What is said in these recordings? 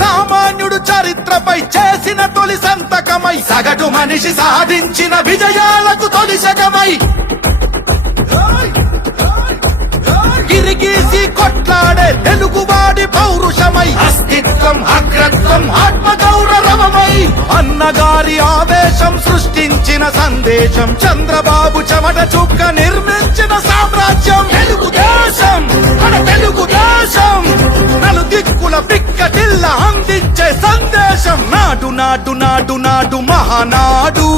సామాన్యుడు చరిత్రపై చేసిన తొలి సంతకమై సగటు మనిషి సాధించిన విజయాలకు తొలి శకమై గిరిగీసి కొట్లాడే తెలుగువాడి పౌరుషమై అస్తిత్వం అగ్రత్వం ఆత్మగౌరవమై అన్నగారి ఆవేశం సృష్టించిన సందేశం చంద్రబాబు చెమట చుక్క నిర్మించిన సామ్రాజ్యం తెలుగుదేశం మన తెలుగుదేశం నలుదిక్కుల పిక్కటిల్ల అందించే సందేశం నాడు నాడు నాడు నాడు మహానాడు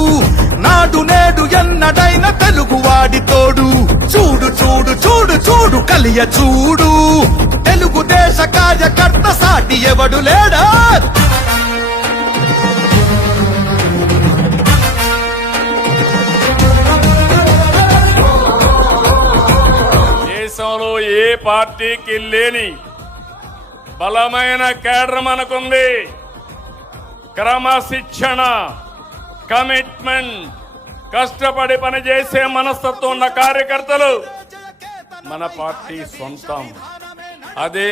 నాడు నేడు ఎన్నడైన తెలుగువాడి తోడు చూడు చూడు చూడు చూడు కలియ చూడు తెలుగుదేశ కార్యకర్త సాటి ఎవడు లేడా దేశంలో ఏ పార్టీకి లేని బలమైన కేడర్ మనకుంది. క్రమశిక్షణ, కమిట్మెంట్, కష్టపడి పనిచేసే మనస్తత్వం ఉన్న కార్యకర్తలు మన పార్టీ సొంతం. అదే